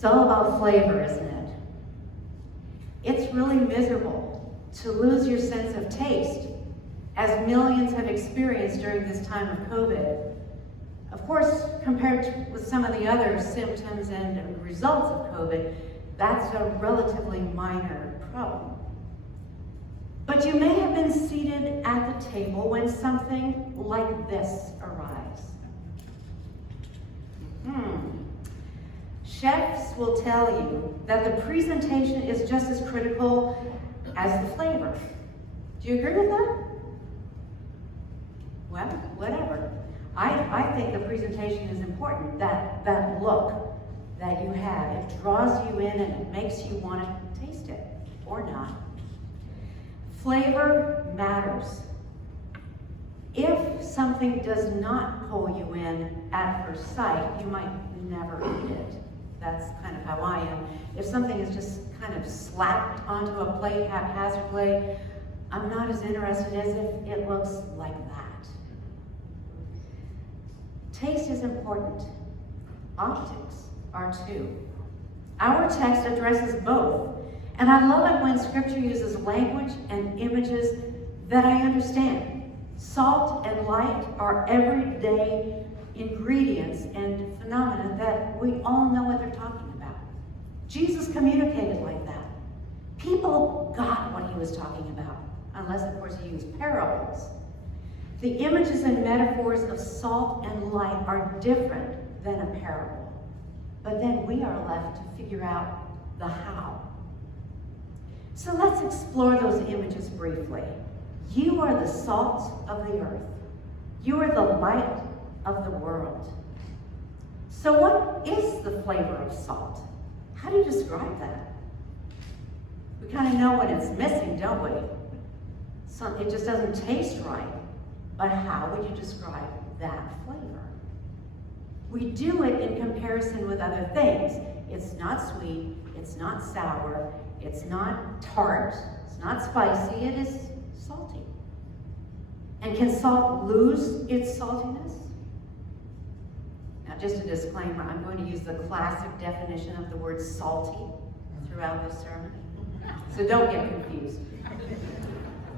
It's all about flavor, isn't it? It's really miserable to lose your sense of taste, as millions have experienced during this time of COVID. Of course, compared with some of the other symptoms and results of COVID, that's a relatively minor problem. But you may have been seated at the table when something like this arrives. Chefs will tell you that the presentation is just as critical as the flavor. Do you agree with that? Well, whatever. I think the presentation is important, that look that you have. It draws you in and it makes you want to taste it, or not. Flavor matters. If something does not pull you in at first sight, you might never eat it. That's kind of how I am. If something is just kind of slapped onto a plate haphazardly, I'm not as interested as if it looks like that. Taste is important. Optics are too. Our text addresses both, and I love it when Scripture uses language and images that I understand. Salt and light are everyday ingredients and phenomena that we all know what they're talking about. Jesus communicated like that. People got what he was talking about, unless, of course, he used parables. The images and metaphors of salt and light are different than a parable, but then we are left to figure out the how. So let's explore those images briefly. You are the salt of the earth. You are the light of the world. So what is the flavor of salt? How do you describe that? We kind of know when it's missing, don't we? It just doesn't taste right. But how would you describe that flavor? We do it in comparison with other things. It's not sweet, it's not sour, it's not tart, it's not spicy, it is salty. And can salt lose its saltiness? Now, just a disclaimer, I'm going to use the classic definition of the word salty throughout this sermon. So don't get confused.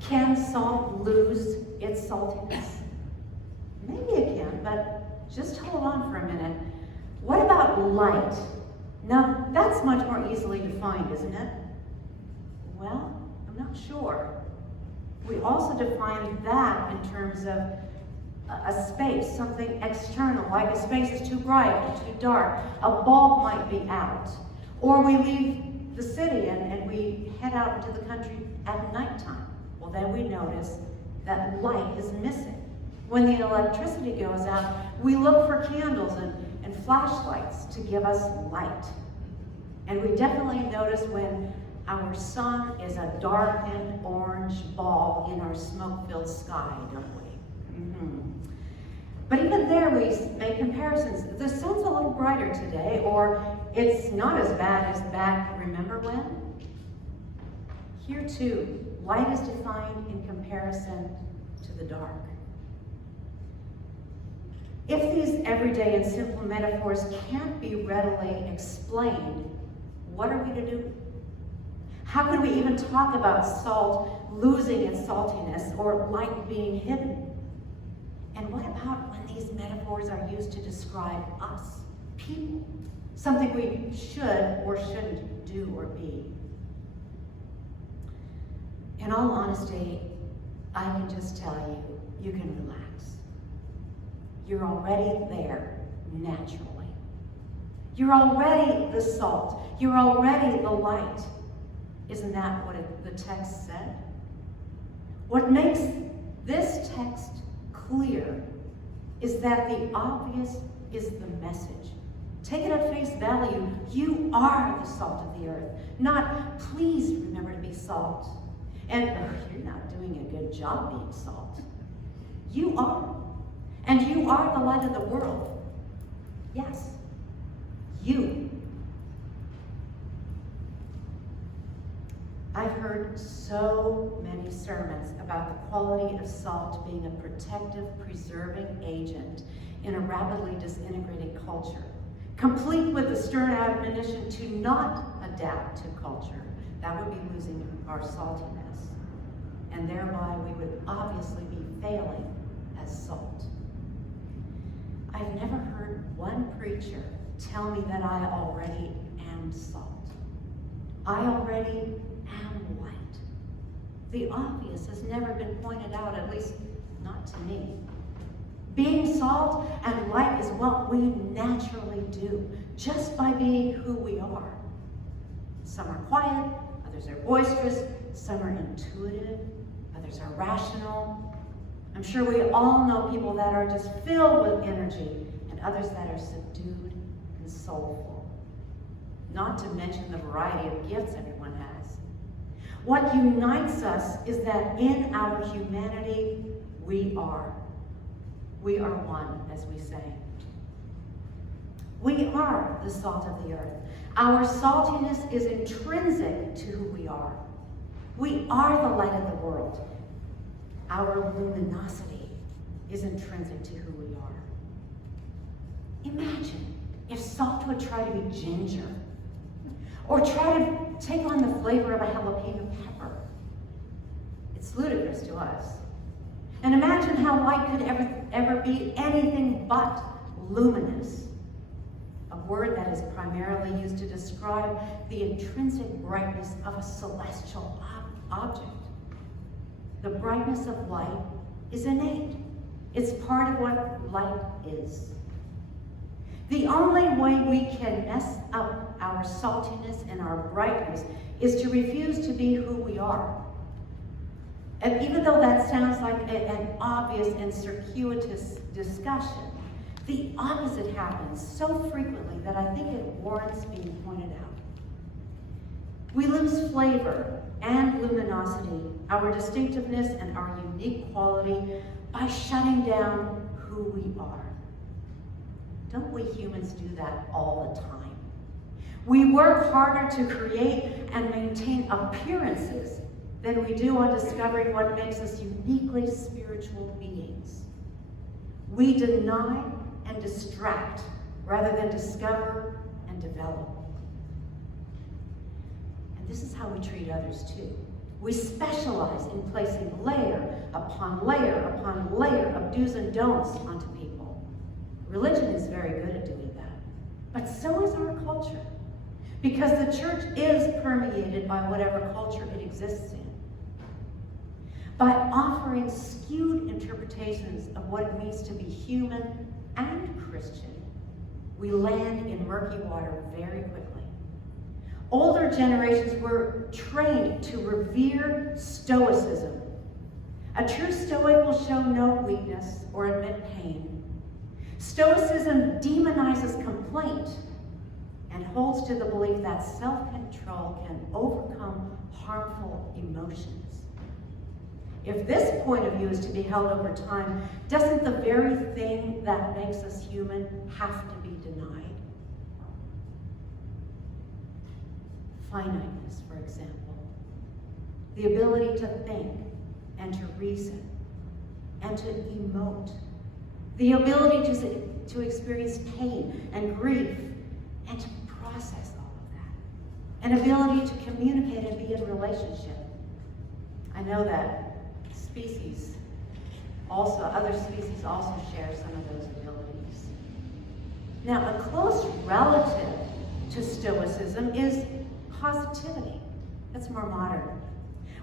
Can salt lose its saltiness? Maybe it can, but just hold on for a minute. What about light? Now, that's much more easily defined, isn't it? Well, I'm not sure. We also define that in terms of a space, something external, like a space is too bright or too dark. A bulb might be out. Or we leave the city and we head out into the country at nighttime. Well, then we notice that light is missing. When the electricity goes out, we look for candles and flashlights to give us light. And we definitely notice when our sun is a darkened orange ball in our smoke-filled sky, don't we? But even there we make comparisons. The sun's a little brighter today, or it's not as bad as back, remember when? Here too, light is defined in comparison to the dark. If these everyday and simple metaphors can't be readily explained, what are we to do? How can we even talk about salt losing its saltiness or light being hidden? And what about when these metaphors are used to describe us, people, something we should or shouldn't do or be? In all honesty, I can just tell you, you can relax. You're already there naturally. You're already the salt. You're already the light. Isn't that what the text said? What makes this text clear is that the obvious is the message. Take it at face value. You are the salt of the earth. Not, please remember to be salt. And you're not doing a good job being salt. You are. And you are the light of the world. Yes, you. I've heard so many sermons about the quality of salt being a protective, preserving agent in a rapidly disintegrating culture. complete with the stern admonition to not adapt to culture. That would be losing our saltiness. And thereby we would obviously be failing as salt. I've never heard one preacher tell me that I already am salt. I already am light. The obvious has never been pointed out, at least not to me. Being salt and light is what we naturally do, just by being who we are. Some are quiet, others are boisterous, some are intuitive, others are rational. I'm sure we all know people that are just filled with energy and others that are subdued and soulful. Not to mention the variety of gifts everyone has. What unites us is that in our humanity, we are one, as we say. We are the salt of the earth. Our saltiness is intrinsic to who we are. We are the light of the world. Our luminosity is intrinsic to who we are. Imagine if salt would try to be ginger, or try to take on the flavor of a jalapeno pepper. It's ludicrous to us. And imagine how light could ever be anything but luminous. A word that is primarily used to describe the intrinsic brightness of a celestial object. The brightness of light is innate. It's part of what light is. The only way we can mess up our saltiness and our brightness is to refuse to be who we are. And even though that sounds like an obvious and circuitous discussion, the opposite happens so frequently that I think it warrants being pointed out. We lose flavor and luminosity, our distinctiveness and our unique quality, by shutting down who we are. Don't we humans do that all the time? We work harder to create and maintain appearances than we do on discovering what makes us uniquely spiritual beings. We deny and distract rather than discover and develop. And this is how we treat others too. We specialize in placing layer upon layer upon layer of do's and don'ts onto people. Religion is very good at doing that, but so is our culture, because the church is permeated by whatever culture it exists in. By offering skewed interpretations of what it means to be human and Christian, we land in murky water very quickly. Older generations were trained to revere Stoicism. A true Stoic will show no weakness or admit pain. Stoicism demonizes complaint and holds to the belief that self-control can overcome harmful emotions. If this point of view is to be held over time, doesn't the very thing that makes us human have to be denied? Finiteness, for example. The ability to think and to reason and to emote. The ability to experience pain and grief and to process all of that. An ability to communicate and be in relationship. I know that other species also share some of those abilities. Now, a close relative to Stoicism is positivity. That's more modern.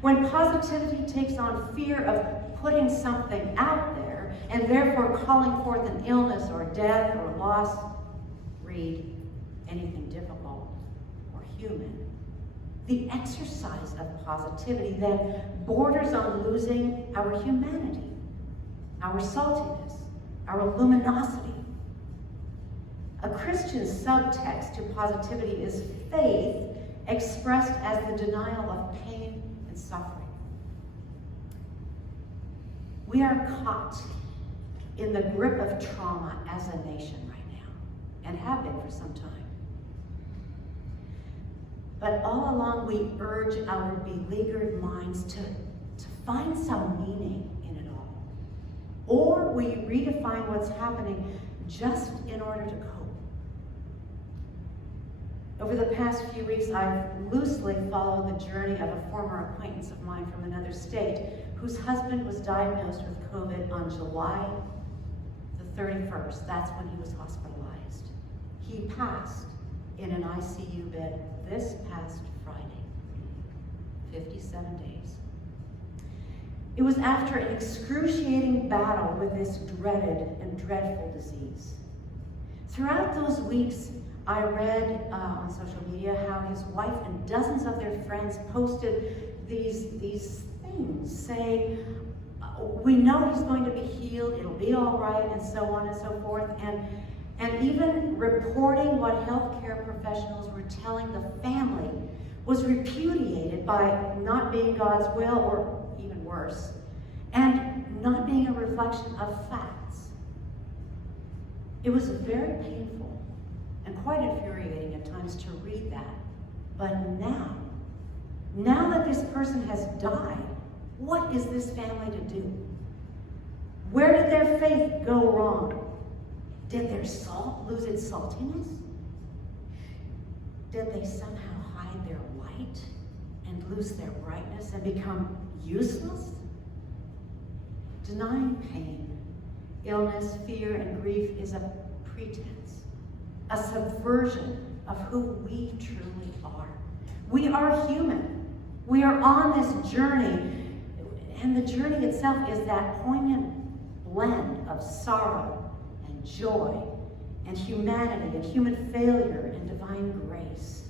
When positivity takes on fear of putting something out there and therefore calling forth an illness or death or loss, read anything difficult or human. The exercise of positivity then borders on losing our humanity, our saltiness, our luminosity. A Christian subtext to positivity is faith expressed as the denial of pain and suffering. We are caught in the grip of trauma as a nation right now, and have been for some time. But all along we urge our beleaguered minds to find some meaning in it all. Or we redefine what's happening just in order to cope. Over the past few weeks, I've loosely followed the journey of a former acquaintance of mine from another state whose husband was diagnosed with COVID on July the 31st. That's when he was hospitalized. He passed in an ICU bed this past Friday, 57 days. It was after an excruciating battle with this dreaded and dreadful disease. Throughout those weeks, I read on social media how his wife and dozens of their friends posted these things saying, we know he's going to be healed, it'll be all right, and so on and so forth, and even reporting what healthcare professionals were telling the family was repudiated by not being God's will, or even worse, and not being a reflection of facts. It was very painful and quite infuriating at times to read that. But now that this person has died, what is this family to do? Where did their faith go wrong? Did their salt lose its saltiness? Did they somehow hide their light and lose their brightness and become useless? Denying pain, illness, fear, and grief is a pretense, a subversion of who we truly are. We are human. We are on this journey, and the journey itself is that poignant blend of sorrow and joy and humanity and human failure and divine grace.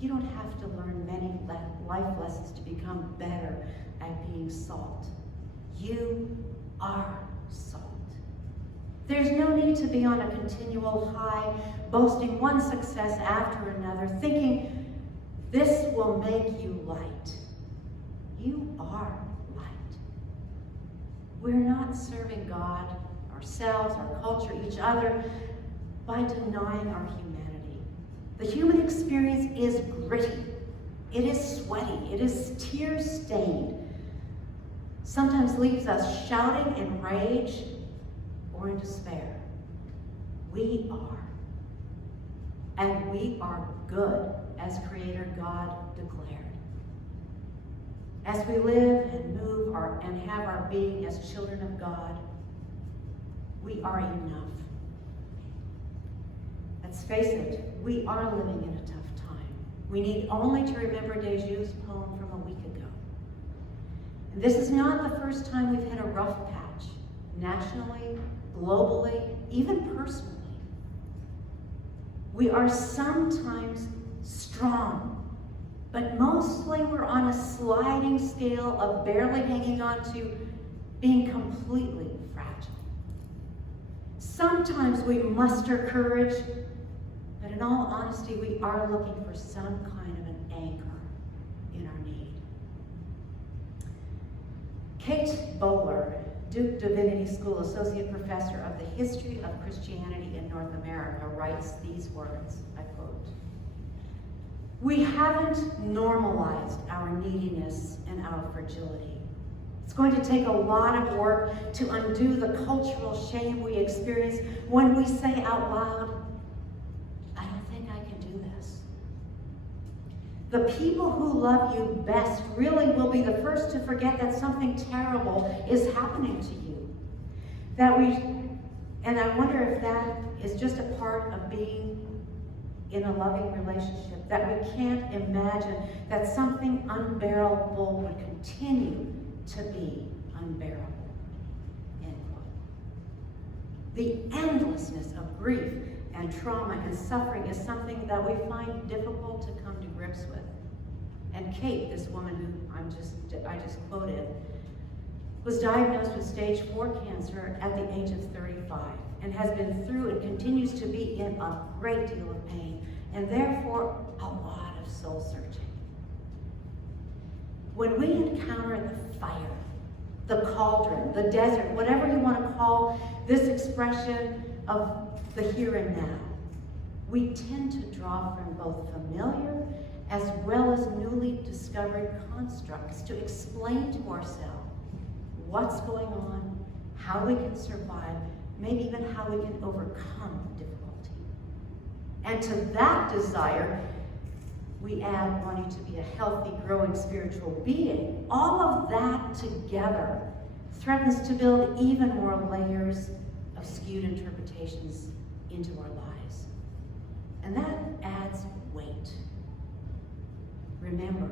You don't have to learn many life lessons to become better at being salt. You are salt. There's no need to be on a continual high, boasting one success after another, thinking this will make you light. You are light. We're not serving God, ourselves, our culture, each other, by denying our humanity. The human experience is gritty. It is sweaty. It is tear-stained. Sometimes leaves us shouting in rage or in despair. We are. And we are good, as Creator God declared. As we live and move and have our being as children of God, we are enough. Let's face it, we are living in a tough time. We need only to remember Deju's poem from a week ago. And this is not the first time we've had a rough patch, nationally, globally, even personally. We are sometimes strong, but mostly we're on a sliding scale of barely hanging on to being completely fragile. Sometimes we muster courage, but in all honesty, we are looking for some kind of an anchor in our need. Kate Bowler, Duke Divinity School Associate Professor of the History of Christianity in North America, writes these words, I quote, "We haven't normalized our neediness and our fragility. It's going to take a lot of work to undo the cultural shame we experience when we say out loud, I don't think I can do this. The people who love you best really will be the first to forget that something terrible is happening to you. And I wonder if that is just a part of being in a loving relationship, that we can't imagine that something unbearable would continue to be unbearable." End quote. The endlessness of grief and trauma and suffering is something that we find difficult to come to grips with. And Kate, this woman who I just quoted, was diagnosed with stage 4 cancer at the age of 35 and has been through and continues to be in a great deal of pain and therefore a lot of soul searching. When we encounter the fire, the cauldron, the desert, whatever you want to call this expression of the here and now, we tend to draw from both familiar as well as newly discovered constructs to explain to ourselves what's going on, how we can survive, maybe even how we can overcome difficulty. And to that desire, we add wanting to be a healthy, growing spiritual being. All of that together threatens to build even more layers of skewed interpretations into our lives. And that adds weight. Remember,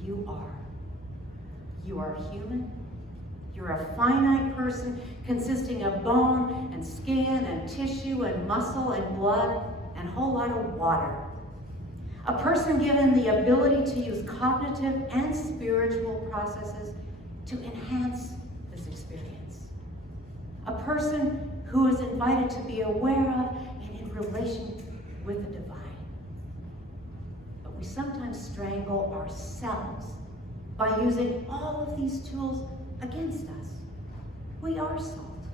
you are human. You're a finite person consisting of bone and skin and tissue and muscle and blood and a whole lot of water. A person given the ability to use cognitive and spiritual processes to enhance this experience. A person who is invited to be aware of and in relation with the divine. But we sometimes strangle ourselves by using all of these tools against us. We are salt.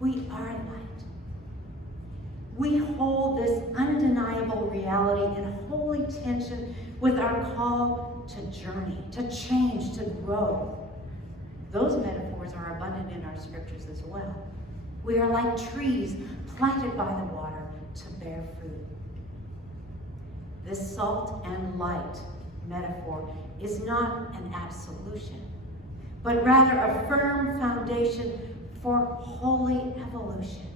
We are light. We hold this undeniable reality in holy tension with our call to journey, to change, to grow. Those metaphors are abundant in our scriptures as well. We are like trees planted by the water to bear fruit. This salt and light metaphor is not an absolution, but rather a firm foundation for holy evolution.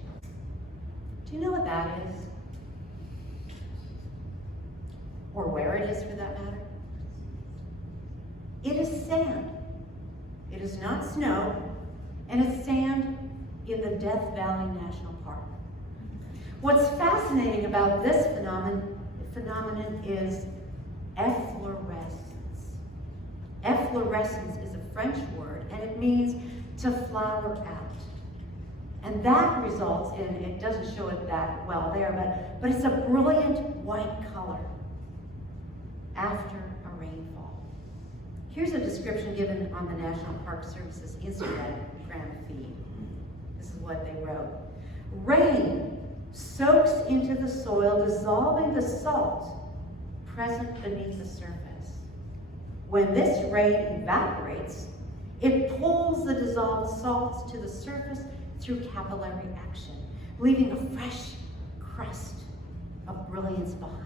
Do you know what that is? Or where it is, for that matter? It is sand. It is not snow, and it's sand in the Death Valley National Park. What's fascinating about this phenomenon is efflorescence. Efflorescence is a French word, and it means to flower out. And that results in, it doesn't show it that well there, but it's a brilliant white color after a rainfall. Here's a description given on the National Park Service's Instagram feed. This is what they wrote. Rain soaks into the soil, dissolving the salt present beneath the surface. When this rain evaporates, it pulls the dissolved salts to the surface through capillary action, leaving a fresh crust of brilliance behind.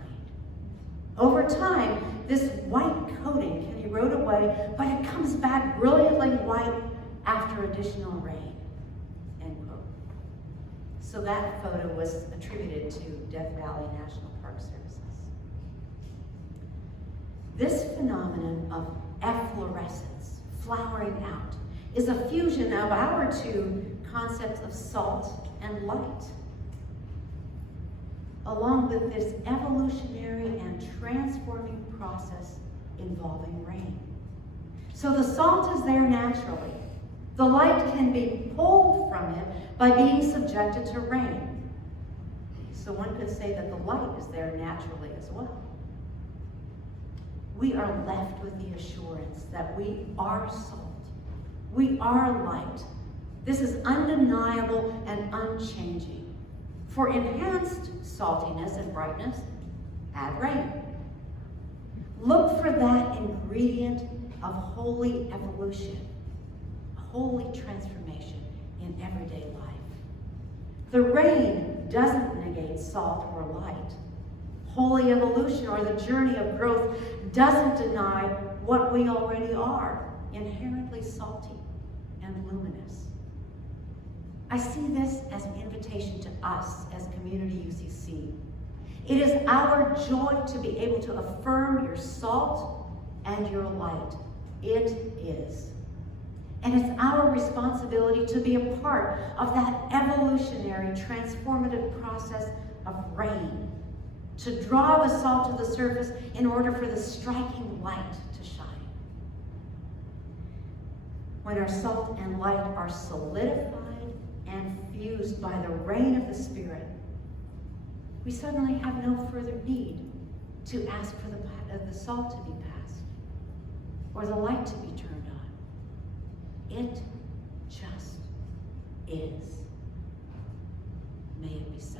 Over time, this white coating can erode away, but it comes back brilliantly white after additional rain, end quote. So that photo was attributed to Death Valley National Park Services. This phenomenon of efflorescence, flowering out, is a fusion of our two concepts of salt and light, along with this evolutionary and transforming process involving rain. So the salt is there naturally. The light can be pulled from it by being subjected to rain. So one could say that the light is there naturally as well. We are left with the assurance that we are salt. We are light. This is undeniable and unchanging. For enhanced saltiness and brightness, add rain. Look for that ingredient of holy evolution, holy transformation in everyday life. The rain doesn't negate salt or light. Holy evolution, or the journey of growth, doesn't deny what we already are, inherently salty and luminous. I see this as an invitation to us as Community UCC. It is our joy to be able to affirm your salt and your light. It is. And it's our responsibility to be a part of that evolutionary, transformative process of rain, to draw the salt to the surface in order for the striking light to shine. When our salt and light are solidified and fused by the rain of the Spirit, we suddenly have no further need to ask for the salt to be passed or the light to be turned on. It just is. May it be so.